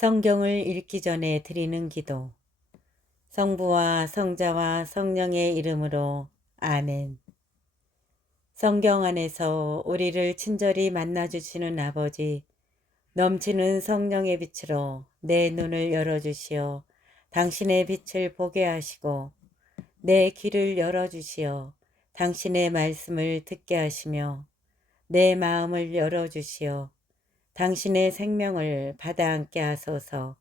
성경을 읽기 전에 드리는 기도. 성부와 성자와 성령의 이름으로 아멘. 성경 안에서 우리를 친절히 만나주시는 아버지, 넘치는 성령의 빛으로 내 눈을 열어주시어 당신의 빛을 보게 하시고, 내 귀를 열어주시어 당신의 말씀을 듣게 하시며, 내 마음을 열어주시어 당신의 생명을 받아 안게 하소서.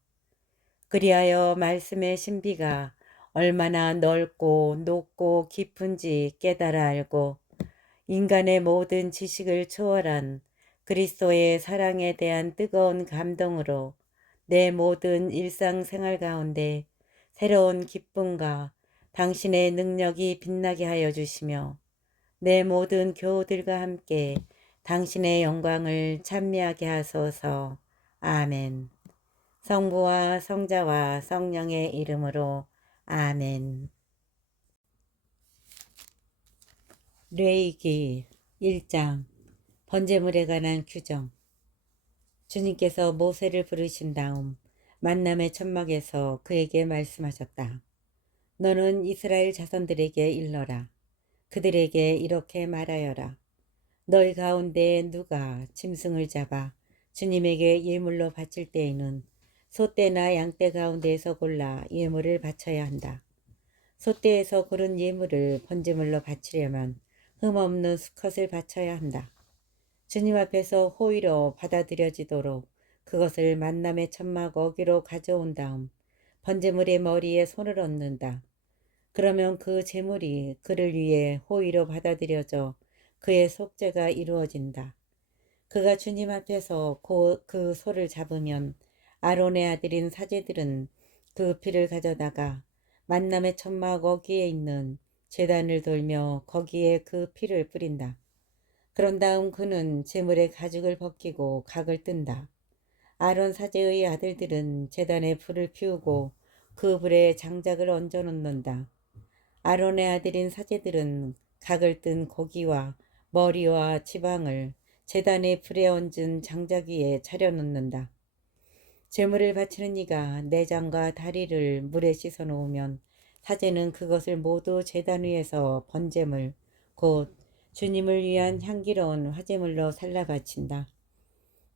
그리하여 말씀의 신비가 얼마나 넓고 높고 깊은지 깨달아 알고 인간의 모든 지식을 초월한 그리스도의 사랑에 대한 뜨거운 감동으로 내 모든 일상생활 가운데 새로운 기쁨과 당신의 능력이 빛나게 하여 주시며 내 모든 교우들과 함께 당신의 영광을 찬미하게 하소서. 아멘. 성부와 성자와 성령의 이름으로 아멘. 레위기 1장 번제물에 관한 규정. 주님께서 모세를 부르신 다음 만남의 천막에서 그에게 말씀하셨다. 너는 이스라엘 자손들에게 일러라. 그들에게 이렇게 말하여라. 너희 가운데 누가 짐승을 잡아 주님에게 예물로 바칠 때에는 소떼나 양떼 가운데에서 골라 예물을 바쳐야 한다. 소떼에서 고른 예물을 번제물로 바치려면 흠없는 수컷을 바쳐야 한다. 주님 앞에서 호의로 받아들여지도록 그것을 만남의 천막 어기로 가져온 다음 번제물의 머리에 손을 얹는다. 그러면 그 제물이 그를 위해 호의로 받아들여져 그의 속죄가 이루어진다. 그가 주님 앞에서 그 소를 잡으면 아론의 아들인 사제들은 그 피를 가져다가 만남의 천막 어귀에 있는 제단을 돌며 거기에 그 피를 뿌린다. 그런 다음 그는 제물의 가죽을 벗기고 각을 뜬다. 아론 사제의 아들들은 제단에 불을 피우고 그 불에 장작을 얹어 놓는다. 아론의 아들인 사제들은 각을 뜬 고기와 머리와 지방을 제단의 불에 얹은 장작 위에 차려놓는다. 제물을 바치는 이가 내장과 다리를 물에 씻어 놓으면 사제는 그것을 모두 제단 위에서 번제물, 곧 주님을 위한 향기로운 화제물로 살라 바친다.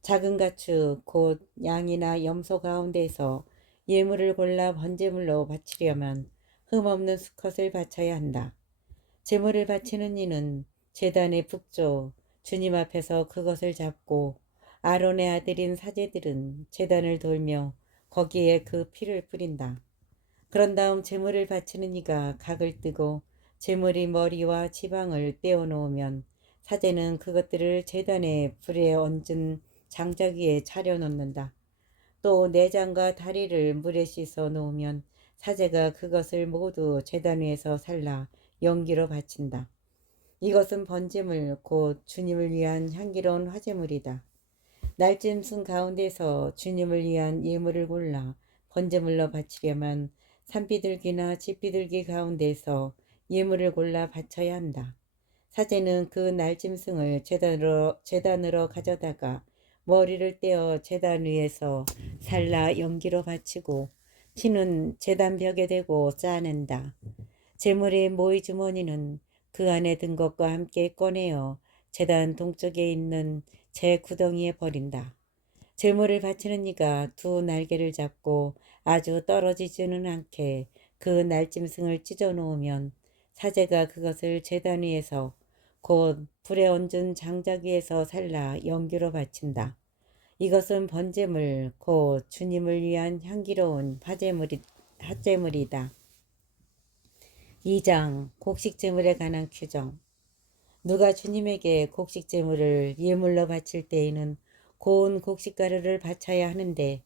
작은 가축, 곧 양이나 염소 가운데서 예물을 골라 번제물로 바치려면 흠없는 수컷을 바쳐야 한다. 제물을 바치는 이는 제단의 북쪽 주님 앞에서 그것을 잡고 아론의 아들인 사제들은 제단을 돌며 거기에 그 피를 뿌린다. 그런 다음 제물을 바치는 이가 각을 뜨고 제물의 머리와 지방을 떼어 놓으면 사제는 그것들을 제단의 불에 얹은 장작 위에 차려 놓는다. 또 내장과 다리를 물에 씻어 놓으면 사제가 그것을 모두 제단 위에서 살라 연기로 바친다. 이것은 번제물 곧 주님을 위한 향기로운 화제물이다. 날짐승 가운데서 주님을 위한 예물을 골라 번제물로 바치려면 산비둘기나 쥐비둘기 가운데서 예물을 골라 바쳐야 한다. 사제는 그 날짐승을 제단으로 가져다가 머리를 떼어 제단 위에서 살라 연기로 바치고 피는 제단 벽에 대고 쌓아낸다. 제물의 모이 주머니는 그 안에 든 것과 함께 꺼내어 제단 동쪽에 있는 제 구덩이에 버린다. 제물을 바치는 이가 두 날개를 잡고 아주 떨어지지는 않게 그 날짐승을 찢어 놓으면 사제가 그것을 제단 위에서 곧 불에 얹은 장작 위에서 살라 연기로 바친다. 이것은 번제물 곧 주님을 위한 향기로운 화제물이다. 2장 곡식제물에 관한 규정. 누가 주님에게 곡식제물을 예물로 바칠 때에는 고운 곡식가루를 바쳐야 하는데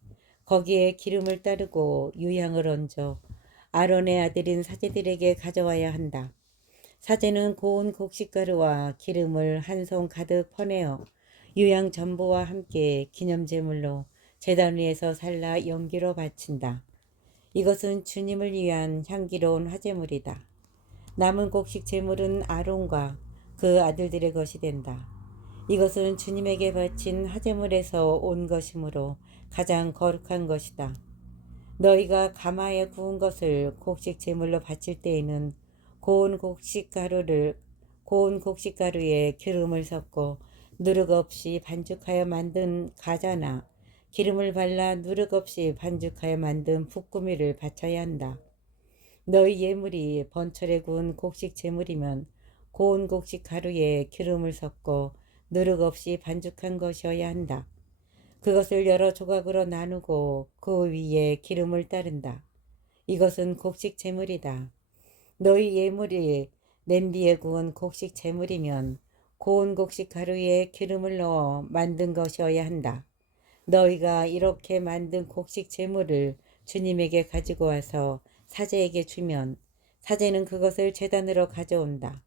거기에 기름을 따르고 유향을 얹어 아론의 아들인 사제들에게 가져와야 한다. 사제는 고운 곡식가루와 기름을 한 손 가득 퍼내어 유향 전부와 함께 기념제물로 제단 위에서 살라 연기로 바친다. 이것은 주님을 위한 향기로운 화제물이다. 남은 곡식 제물은 아론과 그 아들들의 것이 된다. 이것은 주님에게 바친 화제물에서 온 것이므로 가장 거룩한 것이다. 너희가 가마에 구운 것을 곡식 제물로 바칠 때에는 고운 곡식가루에 기름을 섞고 누룩 없이 반죽하여 만든 가자나 기름을 발라 누룩 없이 반죽하여 만든 붓구미를 바쳐야 한다. 너희 예물이 번철에 구운 곡식 제물이면 고운 곡식 가루에 기름을 섞고 누룩 없이 반죽한 것이어야 한다. 그것을 여러 조각으로 나누고 그 위에 기름을 따른다. 이것은 곡식 제물이다. 너희 예물이 냄비에 구운 곡식 제물이면 고운 곡식 가루에 기름을 넣어 만든 것이어야 한다. 너희가 이렇게 만든 곡식 제물을 주님에게 가지고 와서 사제에게 주면 사제는 그것을 제단으로 가져온다.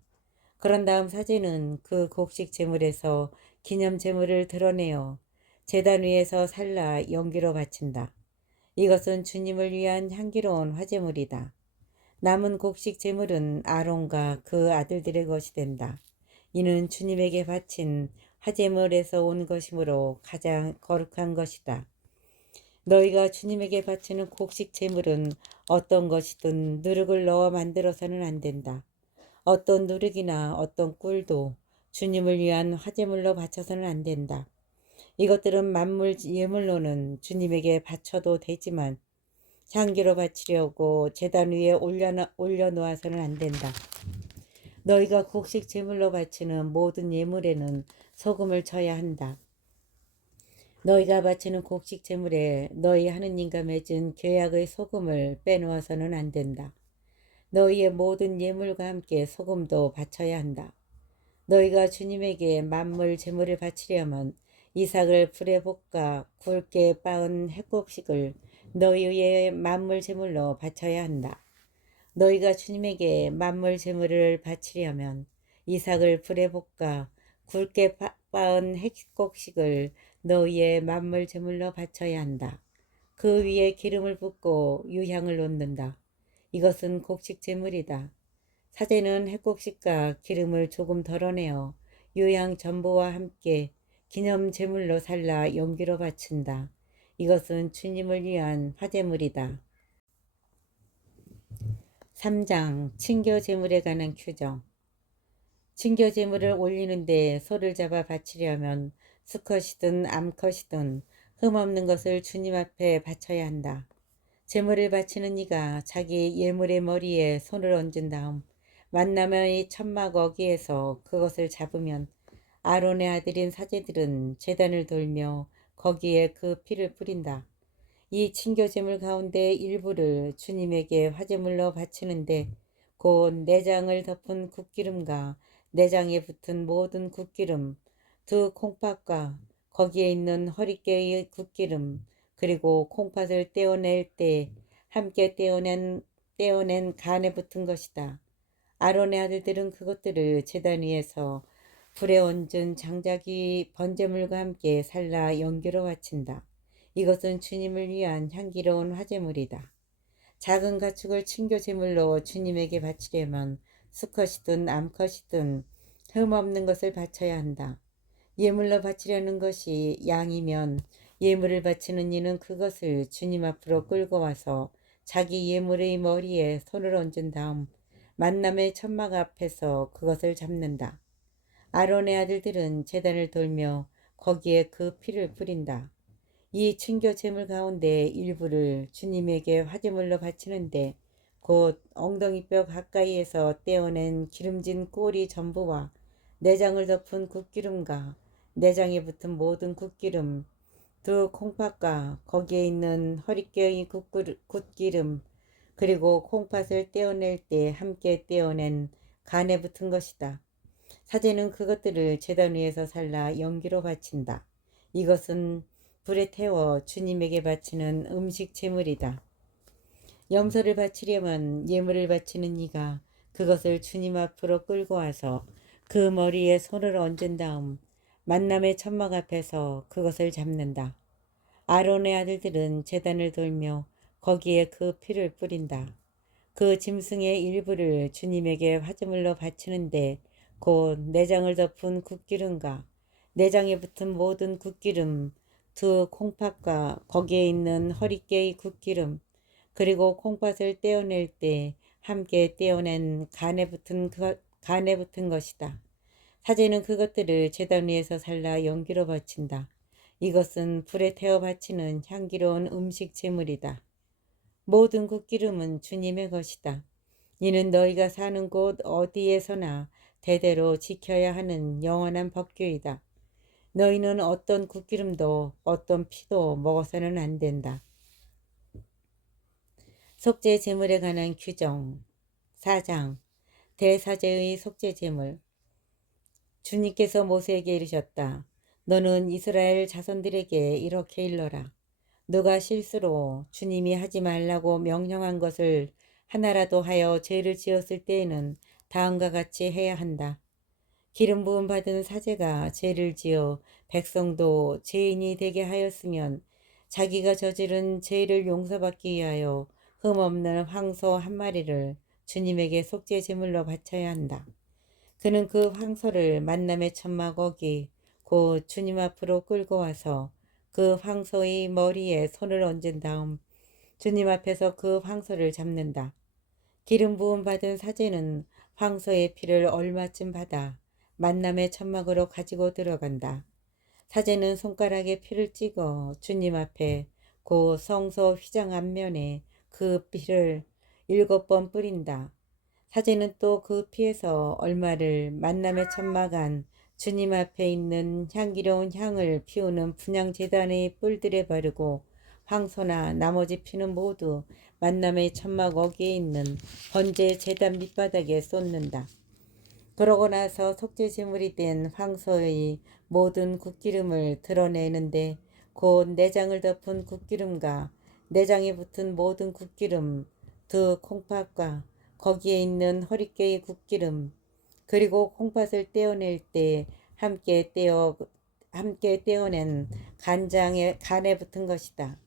그런 다음 사제는 그 곡식 제물에서 기념 제물을 드러내어 제단 위에서 살라 연기로 바친다. 이것은 주님을 위한 향기로운 화제물이다. 남은 곡식 제물은 아론과 그 아들들의 것이 된다. 이는 주님에게 바친 화제물에서 온 것이므로 가장 거룩한 것이다. 너희가 주님에게 바치는 곡식 제물은 어떤 것이든 누룩을 넣어 만들어서는 안 된다. 어떤 누룩이나 어떤 꿀도 주님을 위한 화제물로 바쳐서는 안 된다. 이것들은 만물 예물로는 주님에게 바쳐도 되지만 향기로 바치려고 제단 위에 올려놓아서는 안 된다. 너희가 곡식 제물로 바치는 모든 예물에는 소금을 쳐야 한다. 너희가 바치는 곡식 제물에 너희 하느님과 맺은 계약의 소금을 빼놓아서는 안 된다. 너희의 모든 예물과 함께 소금도 바쳐야 한다. 너희가 주님에게 만물 제물을 바치려면 이삭을 불에 볶아 굵게 빻은 핵곡식을 너희의 만물 제물로 바쳐야 한다. 너희가 주님에게 만물 제물을 바치려면 이삭을 불에 볶아 굵게 빻은 핵곡식을 너희의 만물 제물로 바쳐야 한다. 그 위에 기름을 붓고 유향을 놓는다. 이것은 곡식 제물이다. 사제는 핵곡식과 기름을 조금 덜어내어 유향 전부와 함께 기념 제물로 살라 연기로 바친다. 이것은 주님을 위한 화제물이다. 3장 친교 제물에 관한 규정. 친교 제물을 올리는데 소를 잡아 바치려면 수컷이든 암컷이든 흠없는 것을 주님 앞에 바쳐야 한다. 제물을 바치는 이가 자기 예물의 머리에 손을 얹은 다음 만남의 천막 어귀에서 그것을 잡으면 아론의 아들인 사제들은 제단을 돌며 거기에 그 피를 뿌린다. 이 친교제물 가운데 일부를 주님에게 화제물로 바치는데 곧 내장을 덮은 굿기름과 내장에 붙은 모든 굿기름, 두 콩팥과 거기에 있는 허리깨의 굿기름, 그리고 콩팥을 떼어낼 때 함께 떼어낸 간에 붙은 것이다. 아론의 아들들은 그것들을 제단 위에서 불에 얹은 장작이 번제물과 함께 살라 연기로 바친다. 이것은 주님을 위한 향기로운 화제물이다. 작은 가축을 친교 제물로 주님에게 바치려면 수컷이든 암컷이든 흠없는 것을 바쳐야 한다. 예물로 바치려는 것이 양이면 예물을 바치는 이는 그것을 주님 앞으로 끌고 와서 자기 예물의 머리에 손을 얹은 다음 만남의 천막 앞에서 그것을 잡는다. 아론의 아들들은 제단을 돌며 거기에 그 피를 뿌린다. 이 친교 제물 가운데 일부를 주님에게 화제물로 바치는데 곧 엉덩이뼈 가까이에서 떼어낸 기름진 꼬리 전부와 내장을 덮은 굿기름과 내장에 붙은 모든 굿기름, 두 콩팥과 거기에 있는 허리깨의 굿기름, 그리고 콩팥을 떼어낼 때 함께 떼어낸 간에 붙은 것이다. 사제는 그것들을 제단 위에서 살라 연기로 바친다. 이것은 불에 태워 주님에게 바치는 음식 제물이다. 염소를 바치려면 예물을 바치는 이가 그것을 주님 앞으로 끌고 와서 그 머리에 손을 얹은 다음 만남의 천막 앞에서 그것을 잡는다. 아론의 아들들은 제단을 돌며 거기에 그 피를 뿌린다. 그 짐승의 일부를 주님에게 화제물로 바치는데 곧 내장을 덮은 굿기름과 내장에 붙은 모든 굿기름, 두 콩팥과 거기에 있는 허리깨의 굿기름, 그리고 콩팥을 떼어낼 때 함께 떼어낸 간에 붙은 것이다. 사제는 그것들을 제단 위에서 살라 연기로 바친다. 이것은 불에 태워 바치는 향기로운 음식 제물이다. 모든 굿기름은 주님의 것이다. 이는 너희가 사는 곳 어디에서나 대대로 지켜야 하는 영원한 법규이다. 너희는 어떤 굿기름도 어떤 피도 먹어서는 안 된다. 속죄 제물에 관한 규정 4장 대사제의 속죄 제물. 주님께서 모세에게 이르셨다. 너는 이스라엘 자손들에게 이렇게 일러라. 너가 실수로 주님이 하지 말라고 명령한 것을 하나라도 하여 죄를 지었을 때에는 다음과 같이 해야 한다. 기름 부음 받은 사제가 죄를 지어 백성도 죄인이 되게 하였으면 자기가 저지른 죄를 용서받기 위하여 흠없는 황소 한 마리를 주님에게 속죄 제물로 바쳐야 한다. 그는 그 황소를 만남의 천막 어기 곧 주님 앞으로 끌고 와서 그 황소의 머리에 손을 얹은 다음 주님 앞에서 그 황소를 잡는다. 기름 부음 받은 사제는 황소의 피를 얼마쯤 받아 만남의 천막으로 가지고 들어간다. 사제는 손가락에 피를 찍어 주님 앞에 그 성소 휘장 앞면에 그 피를 7번 뿌린다. 사제는 또 그 피에서 얼마를 만남의 천막 안 주님 앞에 있는 향기로운 향을 피우는 분향제단의 뿔들에 바르고 황소나 나머지 피는 모두 만남의 천막 어귀에 있는 번제 제단 밑바닥에 쏟는다. 그러고 나서 속죄 제물이 된 황소의 모든 굿기름을 드러내는데 곧 내장을 덮은 굿기름과 내장에 붙은 모든 굿기름, 두 콩팥과 거기에 있는 허리깨의 굿기름, 그리고 콩팥을 떼어낼 때 함께 떼어낸 간에 붙은 것이다.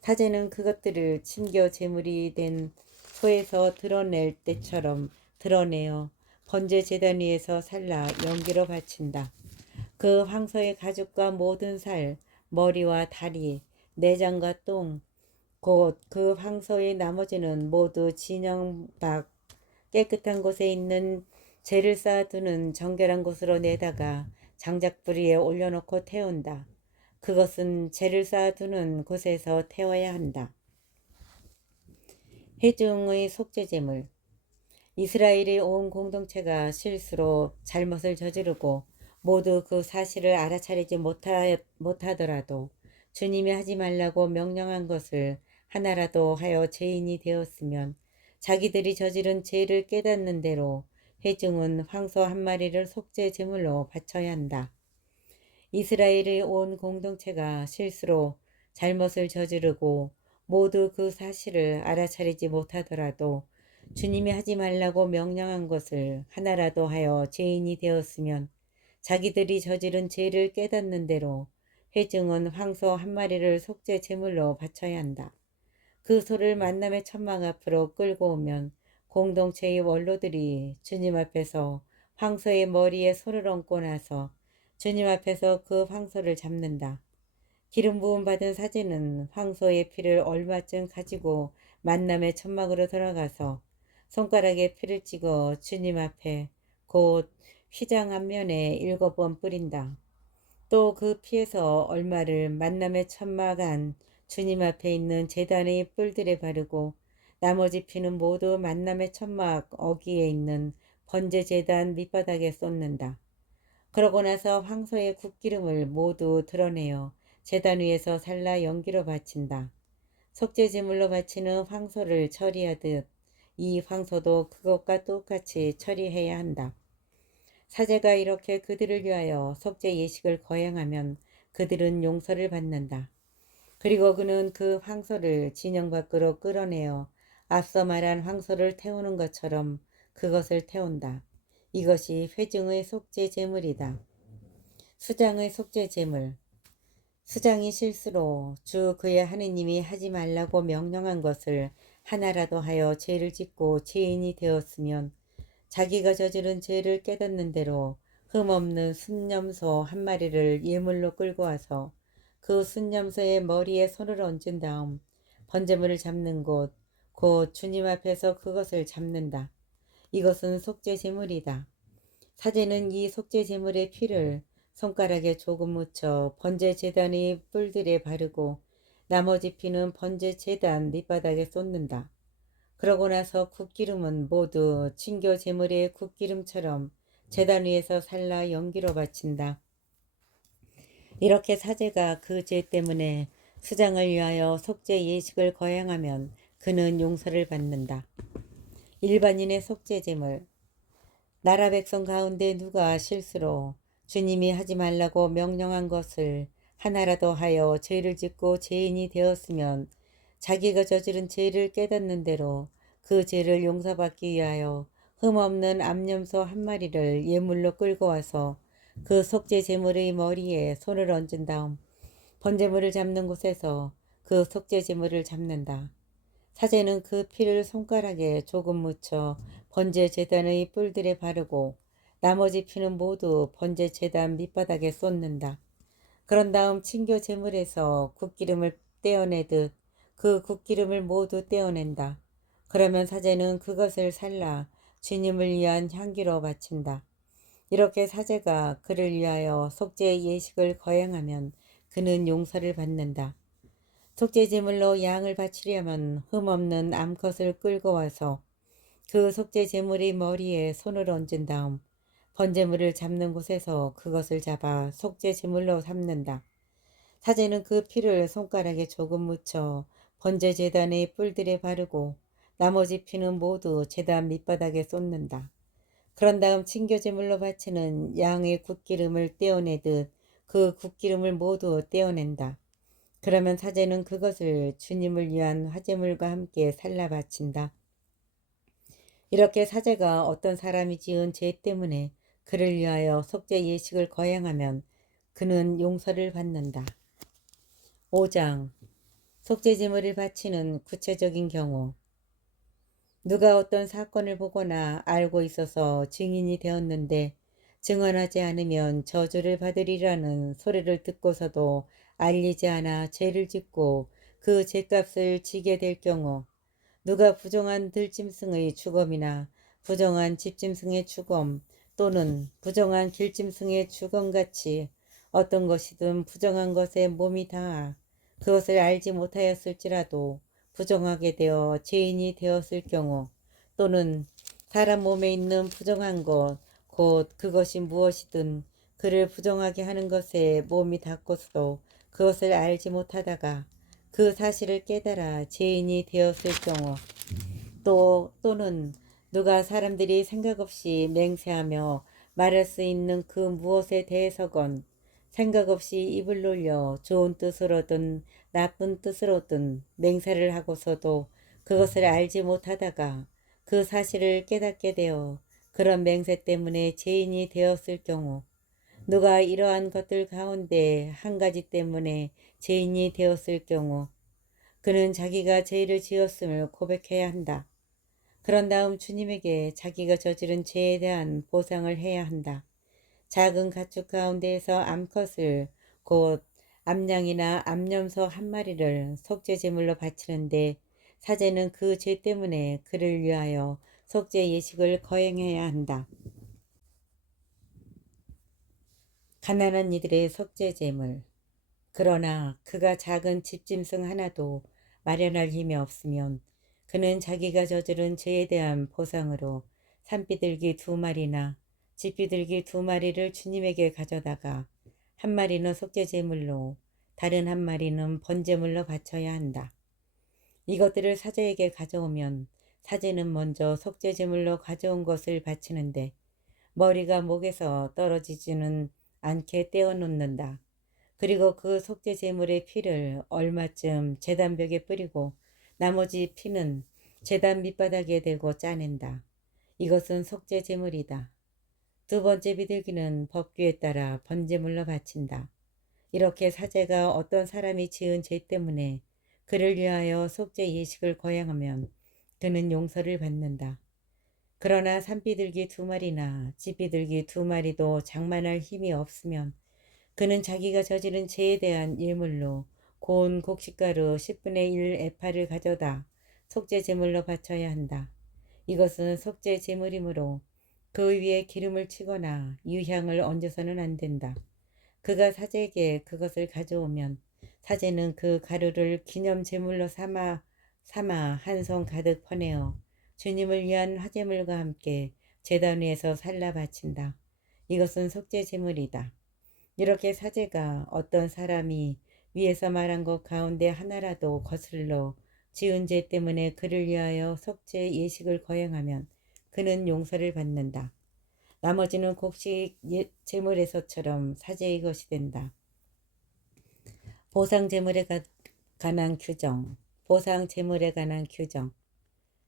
사제는 그것들을 친교 제물이 된 소에서 드러낼 때처럼 드러내어 번제 제단 위에서 살라 연기로 바친다. 그 황소의 가죽과 모든 살, 머리와 다리, 내장과 똥, 곧 그 황소의 나머지는 모두 진영 밖 깨끗한 곳에 있는 재를 쌓아두는 정결한 곳으로 내다가 장작불 위에 올려놓고 태운다. 그것은 재를 쌓아두는 곳에서 태워야 한다. 회중의 속죄제물. 이스라엘의 온 공동체가 실수로 잘못을 저지르고 모두 그 사실을 알아차리지 못하더라도 주님이 하지 말라고 명령한 것을 하나라도 하여 죄인이 되었으면 자기들이 저지른 죄를 깨닫는 대로 회중은 황소 한 마리를 속죄 제물로 바쳐야 한다. 이스라엘의 온 공동체가 실수로 잘못을 저지르고 모두 그 사실을 알아차리지 못하더라도 주님이 하지 말라고 명령한 것을 하나라도 하여 죄인이 되었으면 자기들이 저지른 죄를 깨닫는 대로 회중은 황소 한 마리를 속죄 제물로 바쳐야 한다. 그 소를 만남의 천막 앞으로 끌고 오면 공동체의 원로들이 주님 앞에서 황소의 머리에 손을 얹고 나서 주님 앞에서 그 황소를 잡는다. 기름 부음 받은 사제는 황소의 피를 얼마쯤 가지고 만남의 천막으로 들어가서 손가락에 피를 찍어 주님 앞에 곧 휘장 앞면에 7번 뿌린다. 또 그 피에서 얼마를 만남의 천막 안 주님 앞에 있는 제단의 뿔들에 바르고 나머지 피는 모두 만남의 천막 어귀에 있는 번제 제단 밑바닥에 쏟는다. 그러고 나서 황소의 굿기름을 모두 드러내어 제단 위에서 살라 연기로 바친다. 속죄 제물로 바치는 황소를 처리하듯 이 황소도 그것과 똑같이 처리해야 한다. 사제가 이렇게 그들을 위하여 속죄 예식을 거행하면 그들은 용서를 받는다. 그리고 그는 그 황소를 진영 밖으로 끌어내어 앞서 말한 황소를 태우는 것처럼 그것을 태운다. 이것이 회중의 속죄 제물이다. 수장의 속죄 제물. 수장이 실수로 주 그의 하느님이 하지 말라고 명령한 것을 하나라도 하여 죄를 짓고 죄인이 되었으면 자기가 저지른 죄를 깨닫는 대로 흠없는 순념소 한 마리를 예물로 끌고 와서 그 순념소의 머리에 손을 얹은 다음 번제물을 잡는 곳, 곧 주님 앞에서 그것을 잡는다. 이것은 속죄 제물이다. 사제는 이 속죄 제물의 피를 손가락에 조금 묻혀 번제 제단의 뿔들에 바르고 나머지 피는 번제 제단 밑바닥에 쏟는다. 그러고 나서 굿기름은 모두 친교 제물의 굿기름처럼 제단 위에서 살라 연기로 바친다. 이렇게 사제가 그 죄 때문에 수장을 위하여 속죄 예식을 거행하면 그는 용서를 받는다. 일반인의 속죄 제물. 나라 백성 가운데 누가 실수로 주님이 하지 말라고 명령한 것을 하나라도 하여 죄를 짓고 죄인이 되었으면 자기가 저지른 죄를 깨닫는 대로 그 죄를 용서받기 위하여 흠없는 암염소 한 마리를 예물로 끌고 와서 그 속죄 제물의 머리에 손을 얹은 다음 번제물을 잡는 곳에서 그 속죄 제물을 잡는다. 사제는 그 피를 손가락에 조금 묻혀 번제 제단의 뿔들에 바르고 나머지 피는 모두 번제 제단 밑바닥에 쏟는다. 그런 다음 친교 제물에서 굿기름을 떼어내듯 그 굿기름을 모두 떼어낸다. 그러면 사제는 그것을 살라 주님을 위한 향기로 바친다. 이렇게 사제가 그를 위하여 속죄의 예식을 거행하면 그는 용서를 받는다. 속죄 제물로 양을 바치려면 흠없는 암컷을 끌고 와서 그 속죄 제물의 머리에 손을 얹은 다음 번제물을 잡는 곳에서 그것을 잡아 속죄 제물로 삼는다. 사제는 그 피를 손가락에 조금 묻혀 번제 제단의 뿔들에 바르고 나머지 피는 모두 제단 밑바닥에 쏟는다. 그런 다음 친교 제물로 바치는 양의 굿기름을 떼어내듯 그 굿기름을 모두 떼어낸다. 그러면 사제는 그것을 주님을 위한 화제물과 함께 살라 바친다. 이렇게 사제가 어떤 사람이 지은 죄 때문에 그를 위하여 속죄 예식을 거행하면 그는 용서를 받는다. 5장 속죄 제물을 바치는 구체적인 경우. 누가 어떤 사건을 보거나 알고 있어서 증인이 되었는데 증언하지 않으면 저주를 받으리라는 소리를 듣고서도 알리지 않아 죄를 짓고 그 죄값을 지게 될 경우, 누가 부정한 들짐승의 죽음이나 부정한 집짐승의 죽음 또는 부정한 길짐승의 죽음같이 어떤 것이든 부정한 것에 몸이 닿아 그것을 알지 못하였을지라도 부정하게 되어 죄인이 되었을 경우, 또는 사람 몸에 있는 부정한 것, 곧 그것이 무엇이든 그를 부정하게 하는 것에 몸이 닿고서도 그것을 알지 못하다가 그 사실을 깨달아 죄인이 되었을 경우, 또는 누가 사람들이 생각 없이 맹세하며 말할 수 있는 그 무엇에 대해서건 생각 없이 입을 놀려 좋은 뜻으로든 나쁜 뜻으로든 맹세를 하고서도 그것을 알지 못하다가 그 사실을 깨닫게 되어 그런 맹세 때문에 죄인이 되었을 경우, 누가 이러한 것들 가운데 한 가지 때문에 죄인이 되었을 경우 그는 자기가 죄를 지었음을 고백해야 한다. 그런 다음 주님에게 자기가 저지른 죄에 대한 보상을 해야 한다. 작은 가축 가운데에서 암컷을, 곧 암양이나 암염소 한 마리를 속죄 제물로 바치는데 사제는 그 죄 때문에 그를 위하여 속죄 예식을 거행해야 한다. 가난한 이들의 속죄 제물. 그러나 그가 작은 집짐승 하나도 마련할 힘이 없으면 그는 자기가 저지른 죄에 대한 보상으로 산비둘기 2마리나 집비둘기 2마리를 주님에게 가져다가 한 마리는 속죄 제물로 다른 한 마리는 번제물로 바쳐야 한다. 이것들을 사제에게 가져오면 사제는 먼저 속죄 제물로 가져온 것을 바치는데 머리가 목에서 떨어지지는 않게 떼어 놓는다. 그리고 그 속죄 제물의 피를 얼마쯤 제단벽에 뿌리고 나머지 피는 제단 밑바닥에 대고 짜낸다. 이것은 속죄 제물이다. 두 번째 비둘기는 법규에 따라 번제물로 바친다. 이렇게 사제가 어떤 사람이 지은 죄 때문에 그를 위하여 속죄 예식을 거행하면 그는 용서를 받는다. 그러나 산비둘기 2마리나 집비둘기 2마리도 장만할 힘이 없으면 그는 자기가 저지른 죄에 대한 일물로 고운 곡식가루 10분의 1 에파를 가져다 속죄 제물로 바쳐야 한다. 이것은 속죄 제물이므로 그 위에 기름을 치거나 유향을 얹어서는 안 된다. 그가 사제에게 그것을 가져오면 사제는 그 가루를 기념 제물로 삼아 한 손 가득 퍼내어 주님을 위한 화제물과 함께 제단 위에서 살라 바친다. 이것은 속죄 제물이다. 이렇게 사제가 어떤 사람이 위에서 말한 것 가운데 하나라도 거슬러 지은 죄 때문에 그를 위하여 속죄 예식을 거행하면 그는 용서를 받는다. 나머지는 곡식 제물에서처럼 사제의 것이 된다. 보상 제물에 관한 규정. 보상 제물에 관한 규정.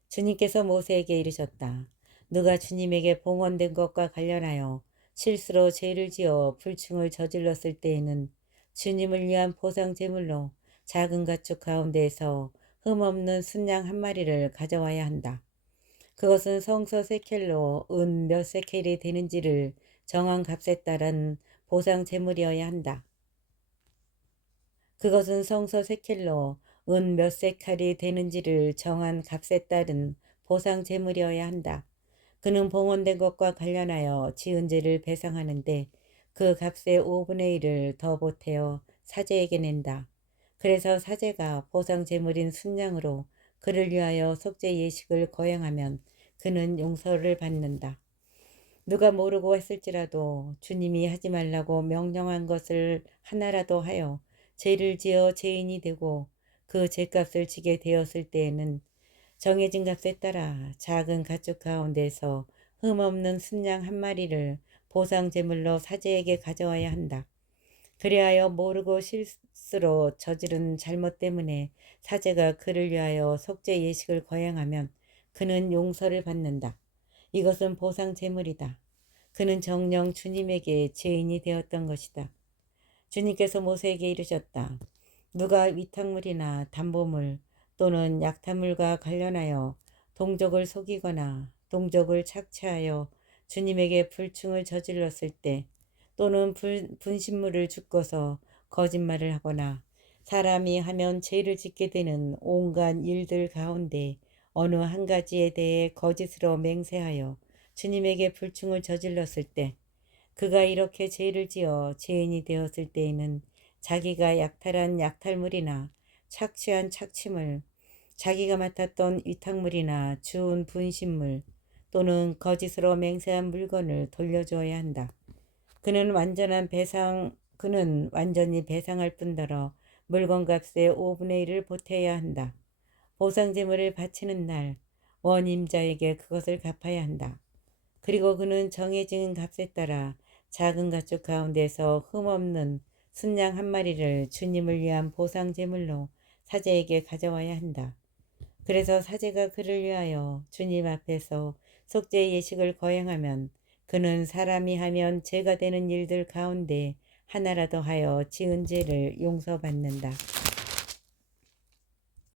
주님께서 모세에게 이르셨다. 누가 주님에게 봉헌된 것과 관련하여 실수로 죄를 지어 불충을 저질렀을 때에는 주님을 위한 보상 제물로 작은 가축 가운데에서 흠없는 순양 1마리를 가져와야 한다. 그것은 성서 세켈로 은 몇 세켈이 되는지를 정한 값에 따른 보상 제물이어야 한다. 그것은 성서 세켈로 은 몇 세칼이 되는지를 정한 값에 따른 보상 제물이어야 한다. 그는 봉헌된 것과 관련하여 지은 죄를 배상하는데 그 값의 5분의 1을 더 보태어 사제에게 낸다. 그래서 사제가 보상 제물인 순양으로 그를 위하여 속죄 예식을 거행하면 그는 용서를 받는다. 누가 모르고 했을지라도 주님이 하지 말라고 명령한 것을 하나라도 하여 죄를 지어 죄인이 되고 그 죄값을 지게 되었을 때에는 정해진 값에 따라 작은 가축 가운데서 흠없는 순양 1마리를 보상 제물로 사제에게 가져와야 한다. 그리하여 모르고 실수로 저지른 잘못 때문에 사제가 그를 위하여 속죄 예식을 거행하면 그는 용서를 받는다. 이것은 보상 제물이다. 그는 정녕 주님에게 죄인이 되었던 것이다. 주님께서 모세에게 이르셨다. 누가 위탁물이나 담보물 또는 약탈물과 관련하여 동족을 속이거나 동족을 착취하여 주님에게 불충을 저질렀을 때 또는 분신물을 죽고서 거짓말을 하거나 사람이 하면 죄를 짓게 되는 온갖 일들 가운데 어느 한 가지에 대해 거짓으로 맹세하여 주님에게 불충을 저질렀을 때 그가 이렇게 죄를 지어 죄인이 되었을 때에는 자기가 약탈한 약탈물이나 착취한 착취물, 자기가 맡았던 위탁물이나 주운 분신물 또는 거짓으로 맹세한 물건을 돌려주어야 한다. 그는 완전히 배상할 뿐더러 물건값의 5분의 1을 보태야 한다. 보상제물을 바치는 날 원임자에게 그것을 갚아야 한다. 그리고 그는 정해진 값에 따라 작은 가축 가운데서 흠없는 순양 1마리를 주님을 위한 보상제물로 사제에게 가져와야 한다. 그래서 사제가 그를 위하여 주님 앞에서 속죄 예식을 거행하면 그는 사람이 하면 죄가 되는 일들 가운데 하나라도 하여 지은 죄를 용서받는다.